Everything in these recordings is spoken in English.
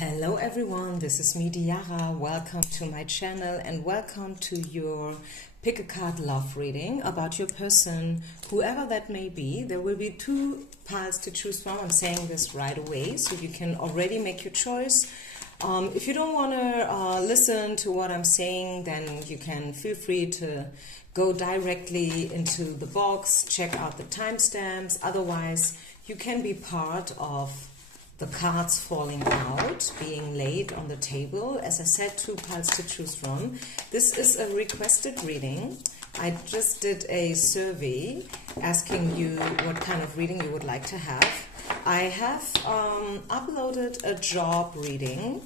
Hello everyone, this is me Diara. Welcome to my channel and welcome to your pick a card love reading about your person, whoever that may be. There will be two piles to choose from. I'm saying this right away so you can already make your choice. If you don't want to listen to what I'm saying, then you can feel free to go directly into the box, check out the timestamps. Otherwise, you can be part of the cards falling out, being laid on the table. As I said, two piles to choose from. This is a requested reading. I just did a survey asking you what kind of reading you would like to have. I have uploaded a job reading,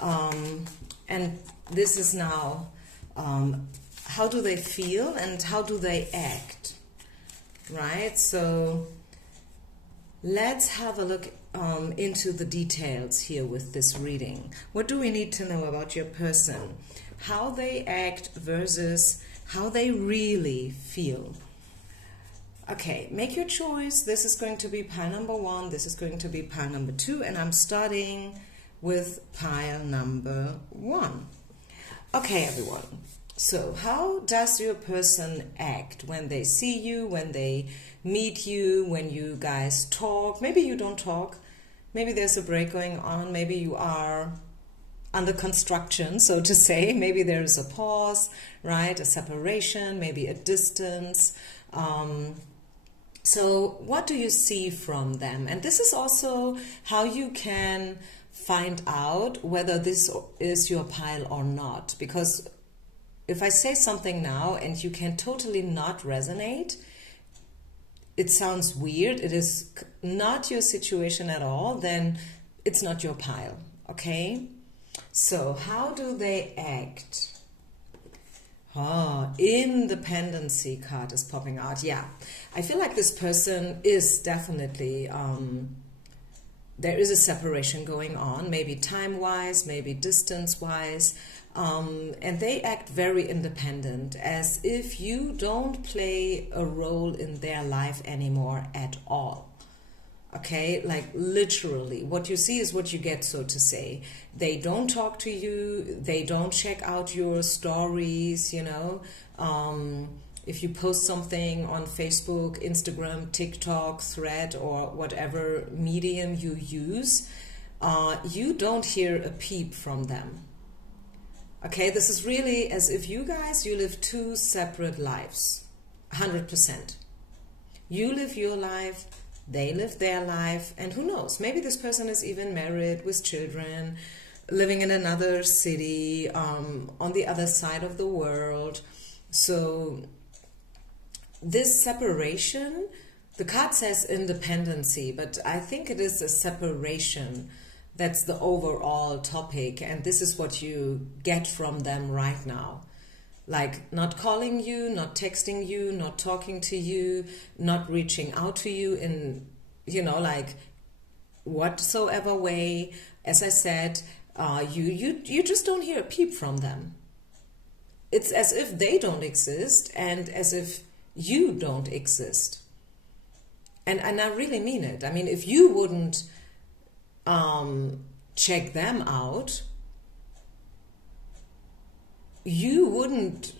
and this is now how do they feel and how do they act, right? So let's have a look into the details here with this reading. What do we need to know about your person? How they act versus how they really feel. Okay, make your choice. This is going to be pile number 1. This is going to be pile number 2. And I'm starting with pile number 1. Okay, everyone. So how does your person act when they see you, when they meet you, when you guys talk? Maybe you don't talk. Maybe there's a break going on. Maybe you are under construction, so to say. Maybe there is a pause, right? A separation, maybe a distance. So what do you see from them? And this is also how you can find out whether this is your pile or not. Because if I say something now and you can totally not resonate, it sounds weird, it is not your situation at all, then it's not your pile, okay? So how do they act? Oh, independency card is popping out. Yeah, I feel like this person is definitely, there is a separation going on, maybe time-wise, maybe distance-wise. And they act very independent, as if you don't play a role in their life anymore at all. Okay, like literally, what you see is what you get, so to say. They don't talk to you, they don't check out your stories, you know. If you post something on Facebook, Instagram, TikTok, Thread, or whatever medium you use, you don't hear a peep from them. Okay, this is really as if you live two separate lives, 100%. You live your life, they live their life, and who knows, maybe this person is even married with children, living in another city, on the other side of the world. So this separation, the card says independency, but I think it is a separation. That's the overall topic, and this is what you get from them right now. Like not calling you, not texting you, not talking to you, not reaching out to you in, you know, like whatsoever way. As I said, you just don't hear a peep from them. It's as if they don't exist and as if you don't exist. And I really mean it. I mean, if you wouldn't check them out, you wouldn't,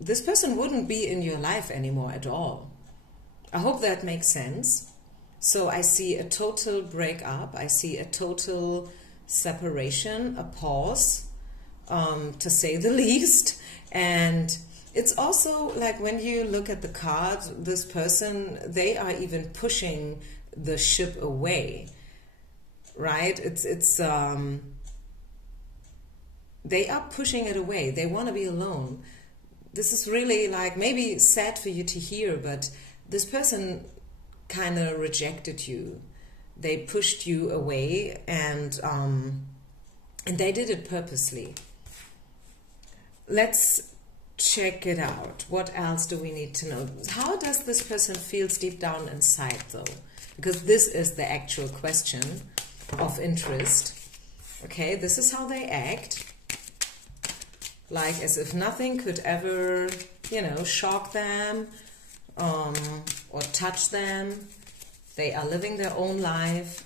this person wouldn't be in your life anymore at all. I hope that makes sense. So I see a total breakup, I see a total separation, a pause, to say the least. And it's also like when you look at the cards, this person, they are even pushing the ship away. Right? They are pushing it away. They want to be alone. This is really like maybe sad for you to hear, but this person kind of rejected you. They pushed you away, and they did it purposely. Let's check it out. What else do we need to know? How does this person feel deep down inside, though? Because this is the actual question of interest. Okay, this is how they act, like as if nothing could ever, you know, shock them or touch them. They are living their own life.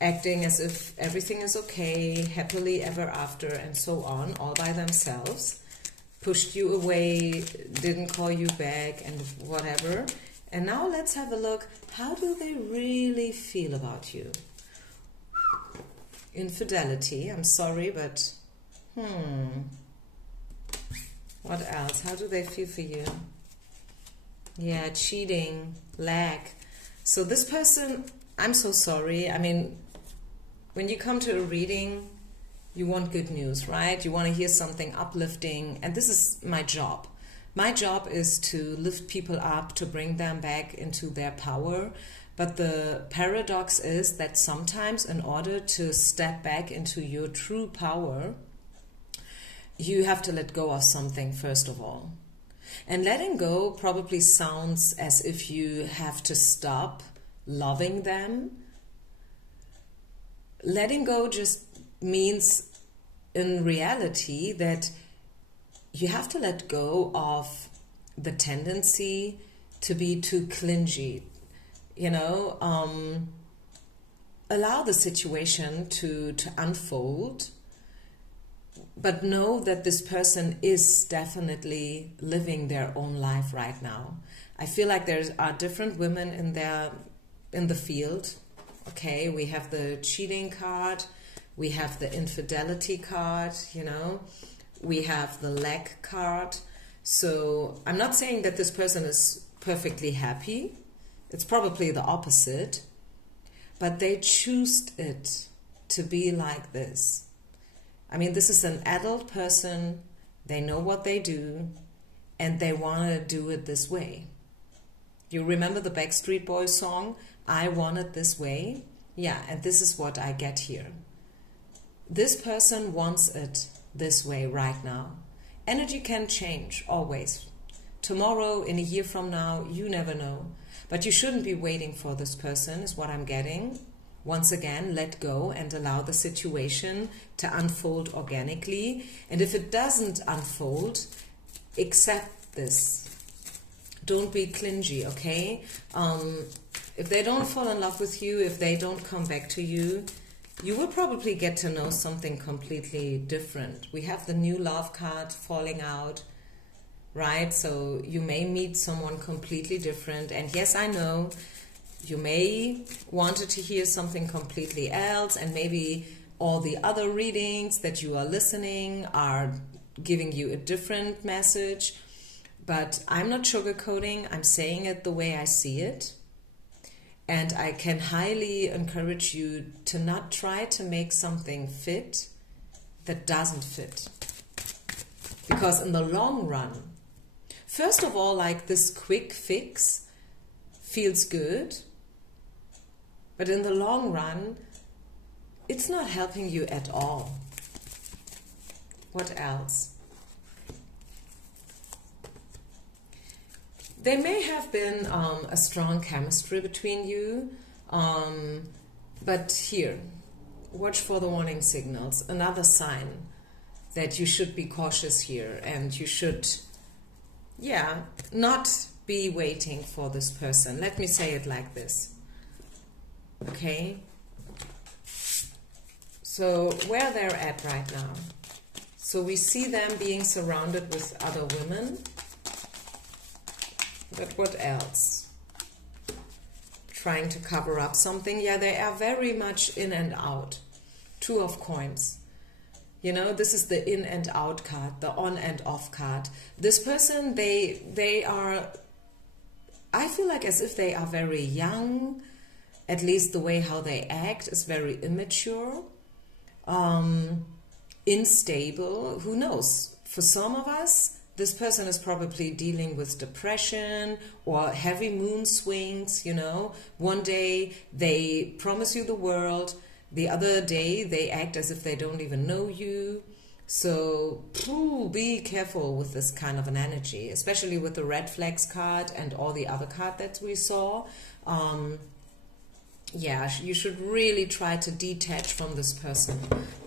acting as if everything is okay, happily ever after, and so on, all by themselves, pushed you away, didn't call you back, and whatever. And now let's have a look. How do they really feel about you? Infidelity. I'm sorry, but what else? How do they feel for you? Yeah, cheating, lack. So this person, I'm so sorry. I mean, when you come to a reading, you want good news, right? You want to hear something uplifting. And this is my job. My job is to lift people up, to bring them back into their power. But the paradox is that sometimes in order to step back into your true power, you have to let go of something first of all. And letting go probably sounds as if you have to stop loving them. Letting go just means in reality that you have to let go of the tendency to be too clingy. You know, allow the situation to unfold, but know that this person is definitely living their own life right now. I feel like there are different women in the field. Okay, we have the cheating card, we have the infidelity card, you know, we have the lack card. So I'm not saying that this person is perfectly happy. It's probably the opposite, but they choose it to be like this. I mean, this is an adult person, they know what they do, and they want to do it this way. You remember the Backstreet Boys song, I Want It This Way? Yeah, and this is what I get here. This person wants it this way right now. Energy can change, always. Tomorrow, in a year from now, you never know. But you shouldn't be waiting for this person, is what I'm getting. Once again, let go and allow the situation to unfold organically. And if it doesn't unfold, accept this. Don't be clingy, okay? If they don't fall in love with you, if they don't come back to you, you will probably get to know something completely different. We have the new love card falling out, right? So you may meet someone completely different. And yes, I know you may wanted to hear something completely else, and maybe all the other readings that you are listening are giving you a different message. But I'm not sugarcoating, I'm saying it the way I see it. And I can highly encourage you to not try to make something fit that doesn't fit. Because in the long run, first of all, like this quick fix feels good, but in the long run, it's not helping you at all. What else? There may have been a strong chemistry between you, but here, watch for the warning signals. Another sign that you should be cautious here, and you should, not be waiting for this person. Let me say it like this. Okay? So where they're at right now. So we see them being surrounded with other women. But what else? Trying to cover up something. Yeah, they are very much in and out. Two of coins. You know, this is the in and out card, the on and off card. This person, they are, I feel like as if they are very young. At least the way how they act is very immature. Unstable. Who knows? For some of us, this person is probably dealing with depression or heavy moon swings, you know. One day they promise you the world, the other day they act as if they don't even know you. So be careful with this kind of an energy, especially with the red flags card and all the other card that we saw. Yeah, you should really try to detach from this person,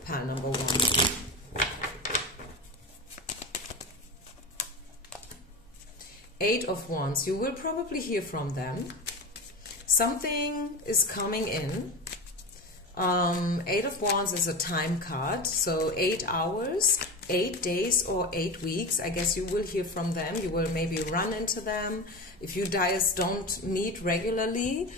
pile number one. 8 of Wands. You will probably hear from them. Something is coming in. Eight of Wands is a time card, so 8 hours, 8 days, or 8 weeks. I guess you will hear from them. You will maybe run into them. If you guys don't meet regularly,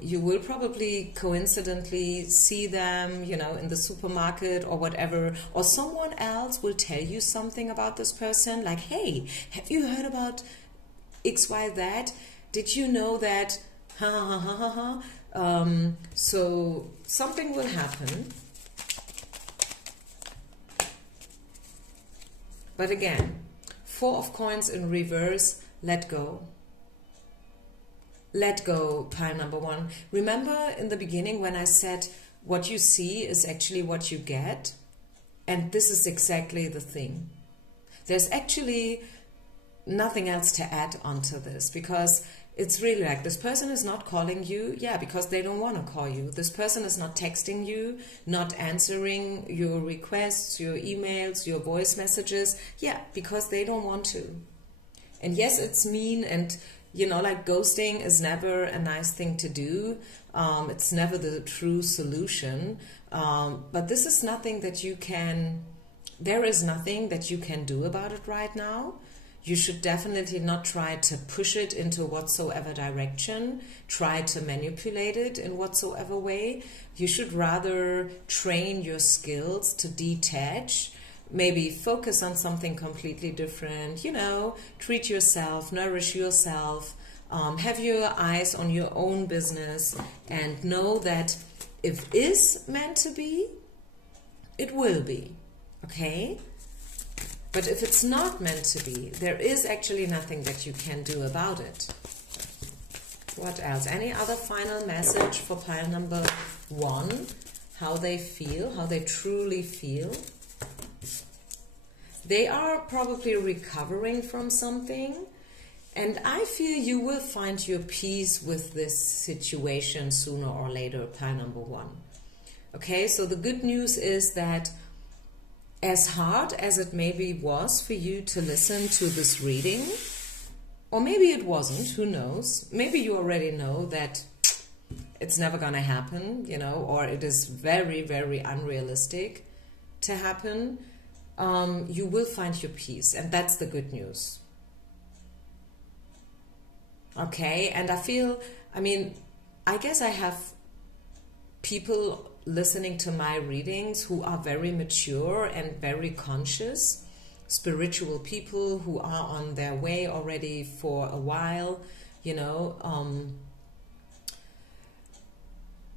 you will probably coincidentally see them, you know, in the supermarket or whatever, or someone else will tell you something about this person, like, hey, have you heard about XYZ? Did you know that? Ha ha ha ha ha. So something will happen. But again, 4 of Coins in reverse, let go. Let go, pile number 1. Remember in the beginning when I said what you see is actually what you get? And this is exactly the thing. There's actually nothing else to add onto this, because it's really like this person is not calling you, yeah, because they don't want to call you. This person is not texting you, not answering your requests, your emails, your voice messages, yeah, because they don't want to. And yes, it's mean, and you know, like ghosting is never a nice thing to do. It's never the true solution. But this is nothing that you can, there is nothing that you can do about it right now. You should definitely not try to push it into whatsoever direction, try to manipulate it in whatsoever way. You should rather train your skills to detach, maybe focus on something completely different, you know, treat yourself, nourish yourself, have your eyes on your own business, and know that if is meant to be, it will be, okay? But if it's not meant to be, there is actually nothing that you can do about it. What else? Any other final message for pile number 1? How they feel, how they truly feel. They are probably recovering from something. And I feel you will find your peace with this situation sooner or later, pile number 1. Okay, so the good news is that as hard as it maybe was for you to listen to this reading, or maybe it wasn't, who knows? Maybe you already know that it's never going to happen, you know, or it is very, very unrealistic to happen. You will find your peace, and that's the good news. Okay, and I feel, I mean, I guess I have people listening to my readings who are very mature and very conscious, spiritual people who are on their way already for a while, you know,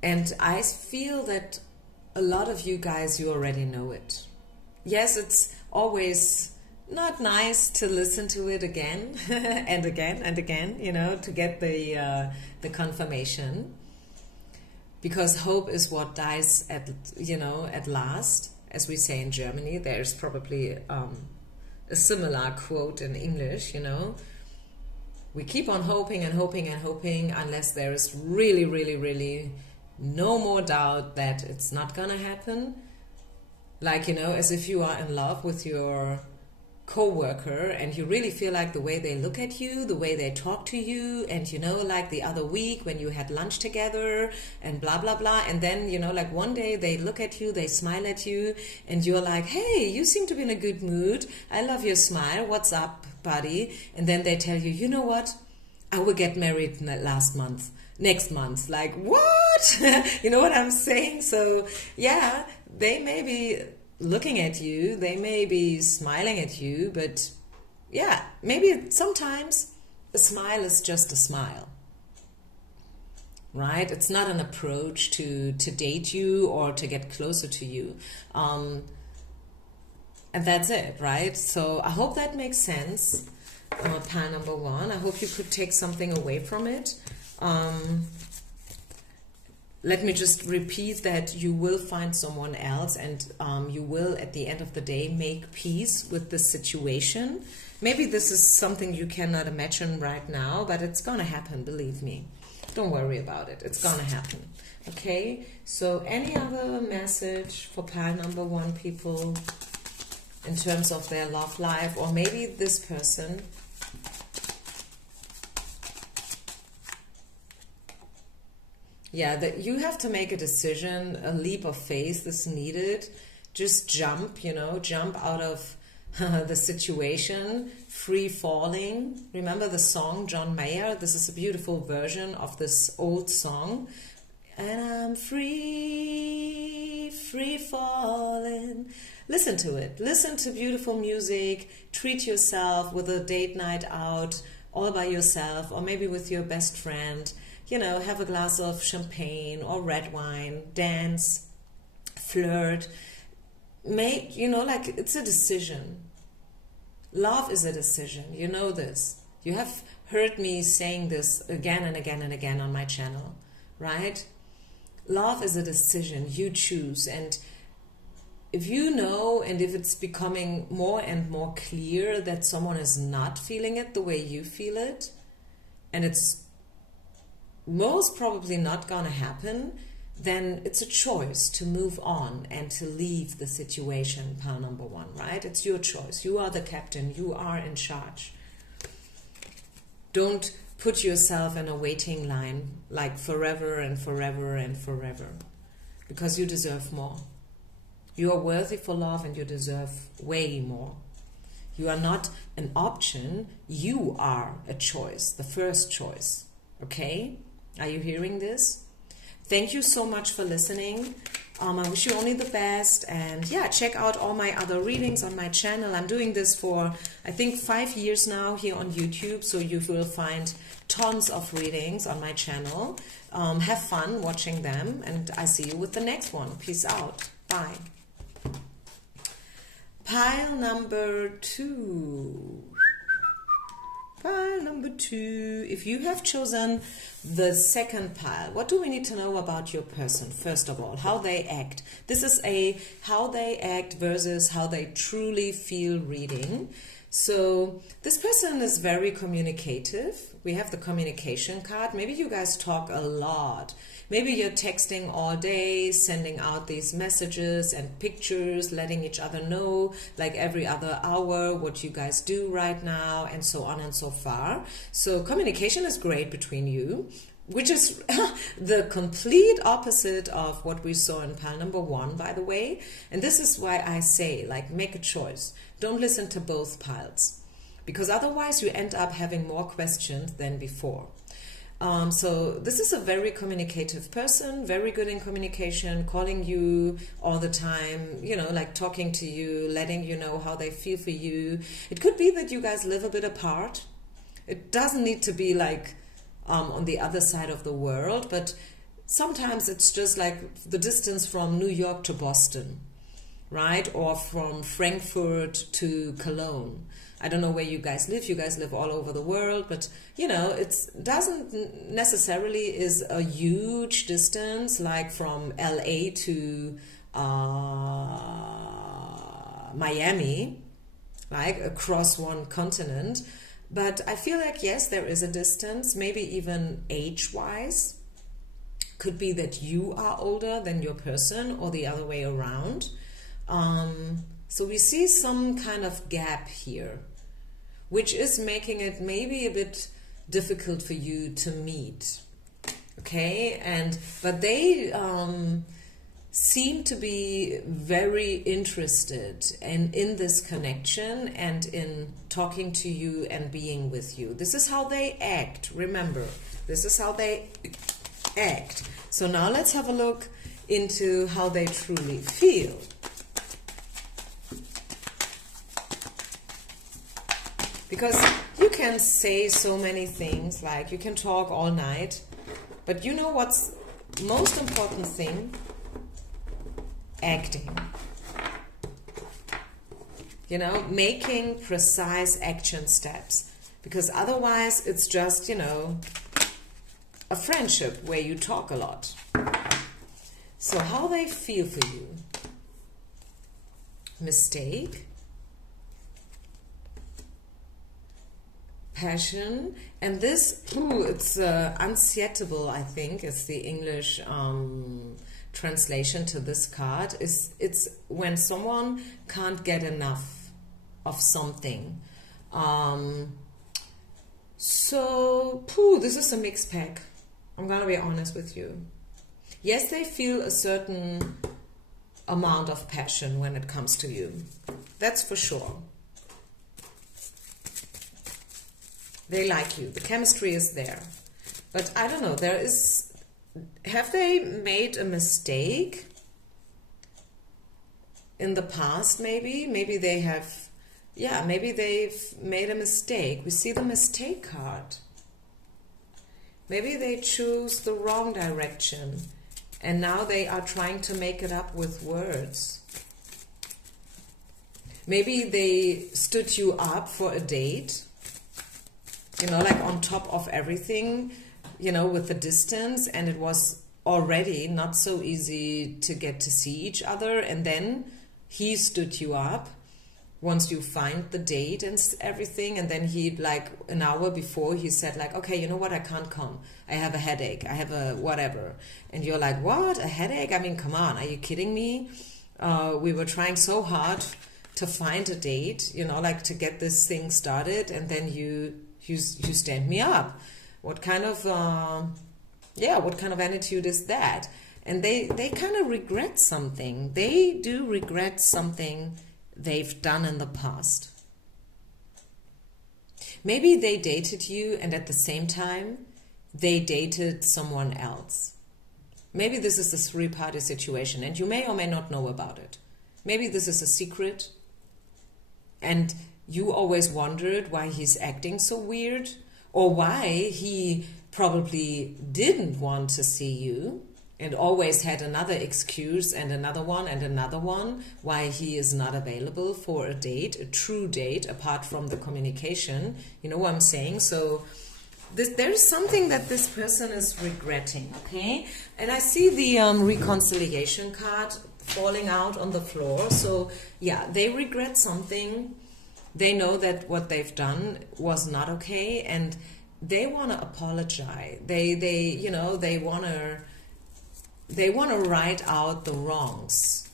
and I feel that a lot of you guys, you already know it. Yes, it's always not nice to listen to it again and again and again, you know, to get the confirmation. Because hope is what dies at, you know, at last, as we say in Germany. There's probably a similar quote in English, you know. We keep on hoping and hoping and hoping unless there is really, really, really no more doubt that it's not gonna happen. Like, you know, as if you are in love with your co-worker and you really feel like the way they look at you, the way they talk to you, and you know, like the other week when you had lunch together and blah blah blah, and then, you know, like one day they look at you, they smile at you, and you're like, hey, you seem to be in a good mood, I love your smile, what's up, buddy? And then they tell you, you know what, I will get married next month. Like, what? You know what I'm saying? So yeah, they may be looking at you, they may be smiling at you, but yeah, maybe sometimes a smile is just a smile, right? It's not an approach to date you or to get closer to you, and that's it, right? So I hope that makes sense. Pile number 1, I hope you could take something away from it. Let me just repeat that you will find someone else, and you will, at the end of the day, make peace with the situation. Maybe this is something you cannot imagine right now, but it's gonna happen, believe me. Don't worry about it. It's gonna happen. Okay? So any other message for pile number 1, people, in terms of their love life, or maybe this person? Yeah, that you have to make a decision, a leap of faith is needed. Just jump, you know, jump out of the situation, free falling. Remember the song, John Mayer? This is a beautiful version of this old song. And I'm free, free falling. Listen to it. Listen to beautiful music. Treat yourself with a date night out all by yourself, or maybe with your best friend. You know, have a glass of champagne or red wine, dance, flirt. Make, you know, like, it's a decision. Love is a decision. You know this. You have heard me saying this again and again and again on my channel, right? Love is a decision. You choose. And if you know, and if it's becoming more and more clear that someone is not feeling it the way you feel it, and it's most probably not going to happen, then it's a choice to move on and to leave the situation, pile number one, right? It's your choice. You are the captain. You are in charge. Don't put yourself in a waiting line like forever and forever and forever, because you deserve more. You are worthy for love and you deserve way more. You are not an option. You are a choice, the first choice. Okay? Are you hearing this? Thank you so much for listening. I wish you only the best. And yeah, check out all my other readings on my channel. I'm doing this for, I think, 5 years now here on YouTube. So you will find tons of readings on my channel. Have fun watching them. And I see you with the next one. Peace out. Bye. Pile number 2. Pile number 2. If you have chosen the second pile, what do we need to know about your person? First of all, how they act. This is a how they act versus how they truly feel reading. So this person is very communicative. We have the communication card. Maybe you guys talk a lot. Maybe you're texting all day, sending out these messages and pictures, letting each other know like every other hour what you guys do right now, and so on and so far. So communication is great between you, which is the complete opposite of what we saw in pile number 1, by the way. And this is why I say, like, make a choice. Don't listen to both piles, because otherwise you end up having more questions than before. So this is a very communicative person, very good in communication, calling you all the time, you know, like talking to you, letting you know how they feel for you. It could be that you guys live a bit apart. It doesn't need to be like on the other side of the world, but sometimes it's just like the distance from New York to Boston, right? Or from Frankfurt to Cologne. I don't know where you guys live. You guys live all over the world, but you know, it doesn't necessarily is a huge distance, like from LA to Miami, like across one continent. But I feel like, yes, there is a distance, maybe even age-wise. Could be that you are older than your person or the other way around. So we see some kind of gap here, which is making it maybe a bit difficult for you to meet. Okay, but they seem to be very interested in this connection and in talking to you and being with you. This is how they act. Remember, this is how they act. So now let's have a look into how they truly feel. Because you can say so many things, like you can talk all night, but you know what's most important thing? Acting. You know, making precise action steps. Because otherwise it's just, you know, a friendship where you talk a lot. So how they feel for you? Mistake. Passion, and this, it's unsatiable, I think, is the English translation to this card. It's when someone can't get enough of something. So, this is a mixed pack. I'm gonna be honest with you. Yes, they feel a certain amount of passion when it comes to you. That's for sure. They like you. The chemistry is there. But I don't know, have they made a mistake in the past maybe? Maybe they have, yeah, maybe they've made a mistake. We see the mistake card. Maybe they choose the wrong direction and now they are trying to make it up with words. Maybe they stood you up for a date, you know, like on top of everything, you know, with the distance, and it was already not so easy to get to see each other, and then he stood you up once you find the date and everything, and then he, like an hour before, he said like, okay, you know what, I can't come, I have a headache, I have a whatever. And you're like, what, a headache? I mean, come on, are you kidding me? We were trying so hard to find a date, you know, like to get this thing started, and then you stand me up. What kind of what kind of attitude is that? And they kind of regret something. They do regret something they've done in the past. Maybe they dated you and at the same time they dated someone else. Maybe this is a three-party situation and you may or may not know about it. Maybe this is a secret and you always wondered why he's acting so weird, or why he probably didn't want to see you and always had another excuse and another one why he is not available for a date, a true date, apart from the communication. You know what I'm saying? So there's something that this person is regretting, okay? And I see the reconciliation card falling out on the floor. So yeah, they regret something. They know that what they've done was not okay, and they want to apologize. They want to write out the wrongs.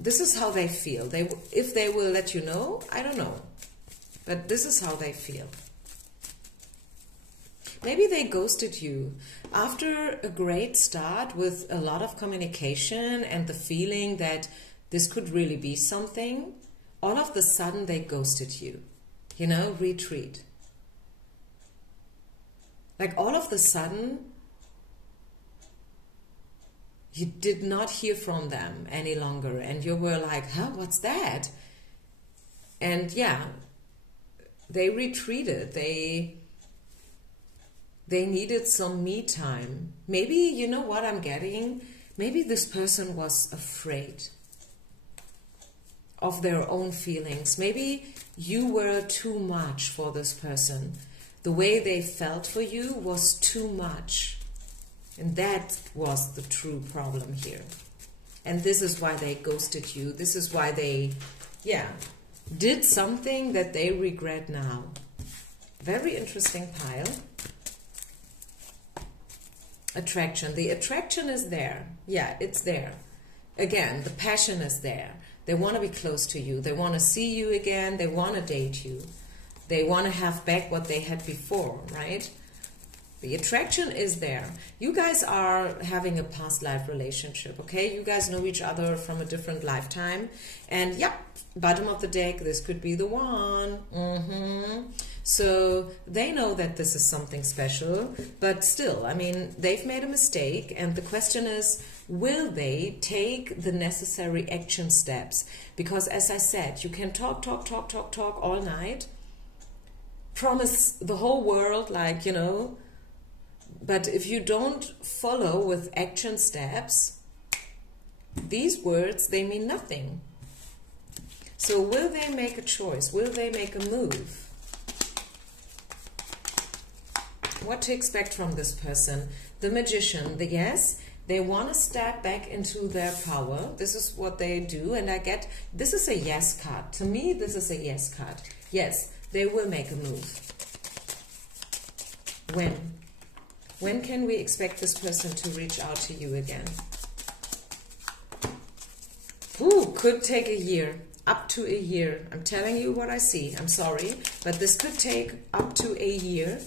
This is how they feel. If they will let you know, I don't know. But this is how they feel. Maybe they ghosted you after a great start with a lot of communication and the feeling that this could really be something. All of a sudden they ghosted you. You know, retreat. Like all of a sudden you did not hear from them any longer, and you were like, huh, what's that? And yeah, they retreated. They needed some me time. Maybe, you know what I'm getting? Maybe this person was afraid of their own feelings. Maybe you were too much for this person. The way they felt for you was too much. And that was the true problem here. And this is why they ghosted you. This is why they, did something that they regret now. Very interesting pile. Attraction. The attraction is there. Yeah, it's there. Again, the passion is there. They want to be close to you. They want to see you again. They want to date you. They want to have back what they had before, right? The attraction is there. You guys are having a past life relationship, okay? You guys know each other from a different lifetime. And yeah, bottom of the deck, this could be the one. So they know that this is something special, but still, I mean, they've made a mistake. And the question is, will they take the necessary action steps? Because as I said, you can talk all night, promise the whole world, like, you know, but if you don't follow with action steps, these words, they mean nothing. So will they make a choice? Will they make a move? What to expect from this person? The Magician, the yes, they want to step back into their power. This is what they do. And I get, this is a yes card. To me, this is a yes card. Yes, they will make a move. When? When can we expect this person to reach out to you again? Ooh, could take a year. Up to a year. I'm telling you what I see. I'm sorry, but this could take up to a year.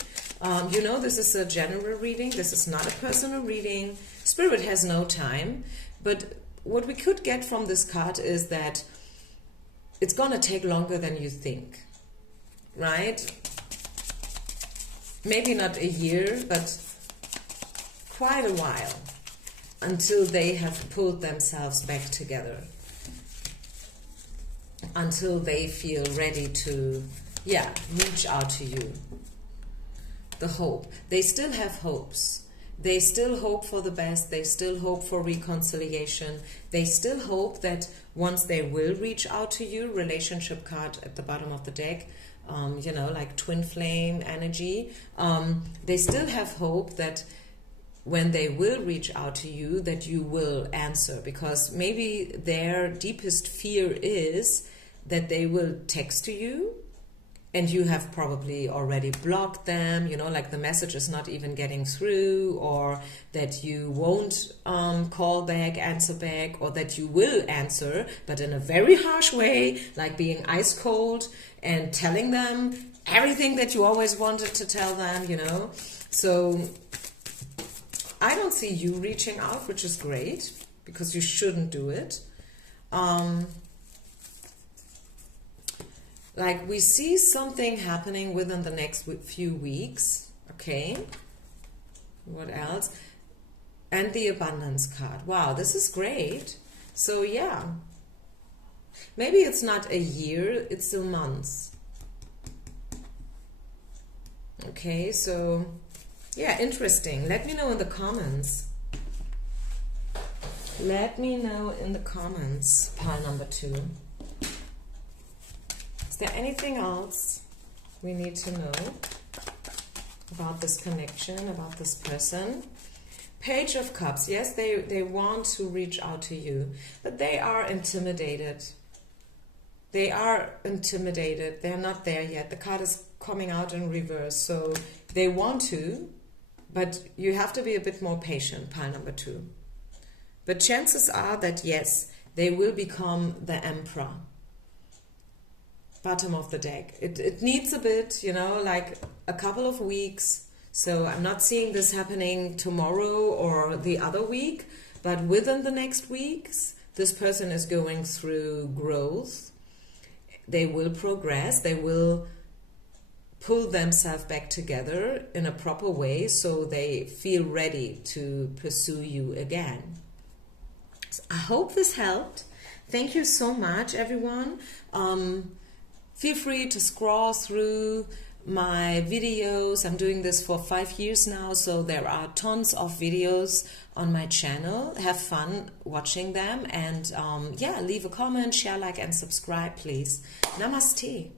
You know, this is a general reading. This is not a personal reading. Spirit has no time, but what we could get from this card is that it's going to take longer than you think, right? Maybe not a year, but quite a while until they have pulled themselves back together, until they feel ready to, yeah, reach out to you. The hope. They still have hopes. They still hope for the best. They still hope for reconciliation. They still hope that once they will reach out to you, relationship card at the bottom of the deck, you know, like twin flame energy, they still have hope that when they will reach out to you, that you will answer, because maybe their deepest fear is that they will text to you and you have probably already blocked them, you know, like the message is not even getting through, or that you won't call back, answer back, or that you will answer, but in a very harsh way, like being ice cold and telling them everything that you always wanted to tell them, you know. So I don't see you reaching out, which is great, because you shouldn't do it. Like we see something happening within the next few weeks, okay? What else? And the abundance card. Wow, this is great. So yeah, maybe it's not a year, it's a month. Okay, so yeah, interesting. Let me know in the comments. Let me know in the comments, pile number 2. Is there anything else we need to know about this connection, about this person? Page of Cups. Yes, they want to reach out to you, but they are intimidated. They are intimidated. They're not there yet. The card is coming out in reverse, so they want to, but you have to be a bit more patient, pile number 2. But chances are that, yes, they will become the Emperor. Bottom of the deck. It needs a bit, you know, like a couple of weeks. So I'm not seeing this happening tomorrow or the other week, but within the next weeks, this person is going through growth. They will progress. They will pull themselves back together in a proper way so they feel ready to pursue you again. So I hope this helped. Thank you so much, everyone. Feel free to scroll through my videos. I'm doing this for 5 years now, so there are tons of videos on my channel. Have fun watching them, and yeah, leave a comment, share, like, and subscribe, please. Namaste.